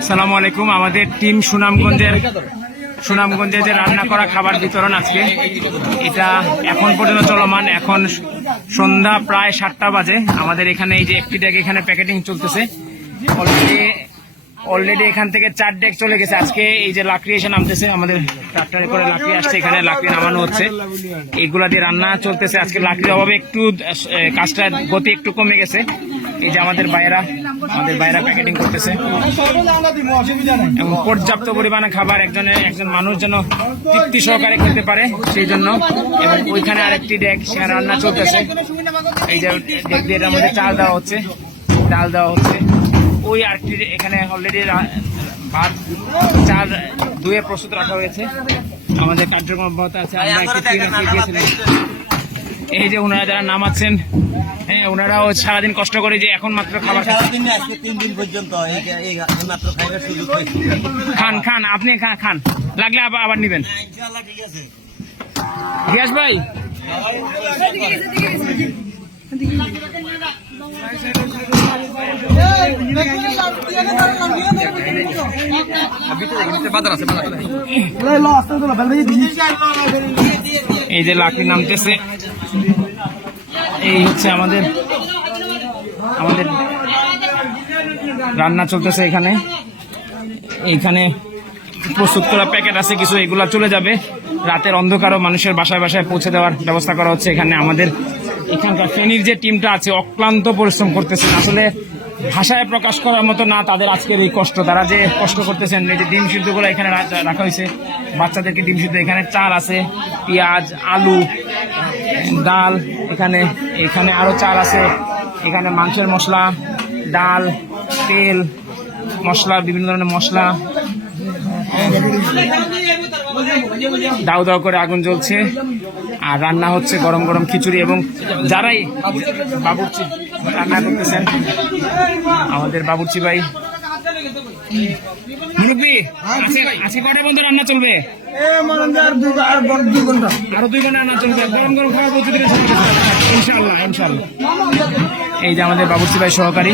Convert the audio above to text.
আসসালামু আলাইকুম। আমাদের টিম সুনামগঞ্জের সুনামগঞ্জে যে রান্না করা খাবার বিতরণ আজকে এটা এখন পর্যন্ত চলমান। এখন সন্ধ্যা প্রায় সাতটা বাজে। আমাদের এখানে এই যে একটি ডেক এখানে প্যাকেটিং চলতেছে। অলরেডি অলরেডি এখান থেকে চার ডেক চলে গেছে। আজকে এই যে লাকড়ি এসে নামতেছে। আমাদের ট্রাক্টরে করে লাকড়ি আসছে। এখানে লাকড়ি নামানো হচ্ছে। এইগুলা দিয়ে রান্না চলতেছে। আজকে লাকড়ির অভাবে একটু আহ, কাজটা গতি একটু কমে গেছে। এই যে আমাদের বাইরা আমাদের বাইরা প্যাকেটিং করতেছে। এবং পর্যাপ্ত পরিমাণে খাবার একজনে একজন মানুষ যেন তৃপ্তি সহকারে খেতে পারে সেই জন্য। এবং ওইখানে আরেকটি ডেক সেখানে রান্না চলতেছে। এই যে ডেক দিয়ে মধ্যে চাল দেওয়া হচ্ছে, ডাল দেওয়া হচ্ছে। ওই আরেকটি এখানে অলরেডি ভাত, চাল ধুয়ে প্রস্তুত রাখা হয়েছে। আমাদের কার্যক্রম অব্যাহত আছে। আমরা গিয়েছিলাম। এই যে ওনারা যারা নামাচ্ছেন হ্যাঁ ওনারাও সারাদিন কষ্ট করে যে এখন মাত্র খাবার খান খান আপনি খান খান। লাগলে আবার আবার নিবেন। ইনশাআল্লাহ গিয়াস ভাই? এই যে লাকড়ি নামতেছে। এই হচ্ছে আমাদের আমাদের রান্না চলতেছে এখানে। এইখানে প্রস্তুত করা প্যাকেট আছে, কিছু এগুলা চলে যাবে। রাতের অন্ধকারও মানুষের বাসায় বাসায় পৌঁছে দেওয়ার ব্যবস্থা করা হচ্ছে এখানে আমাদের। এখানকার ফেনীর যে টিমটা আছে, অক্লান্ত পরিশ্রম করতেছেন। আসলে ভাষায় প্রকাশ করার মতো না, তাদের আজকের এই কষ্ট। তারা যে কষ্ট করতেছেন, এই যে ডিম সিদ্ধগুলো এখানে রাখা হয়েছে, বাচ্চাদেরকে ডিম সিদ্ধ এখানে চাল আছে, পেঁয়াজ, আলু ডাল, এখানে এখানে আরও চাল আছে। এখানে মাংসের মশলা, ডাল, তেল, মশলা, বিভিন্ন ধরনের মশলা। দাউ দাউ করে আগুন জ্বলছে। আর রান্না হচ্ছে গরম গরম খিচুড়ি এবং যারাই বাবুর্চি রান্না করতেছেন, আমাদের বাবুর্চি ভাই মুরব্বী আজকে আজকে কটা বন্ধু রান্না চলবে? আরও দুই ঘণ্টা রান্না চলবে। গরম গরম খাওয়া প্রতিদিন ইনশাল্লাহ ইনশাল্লাহ এই যে আমাদের বাবুর্চি ভাই সহকারী।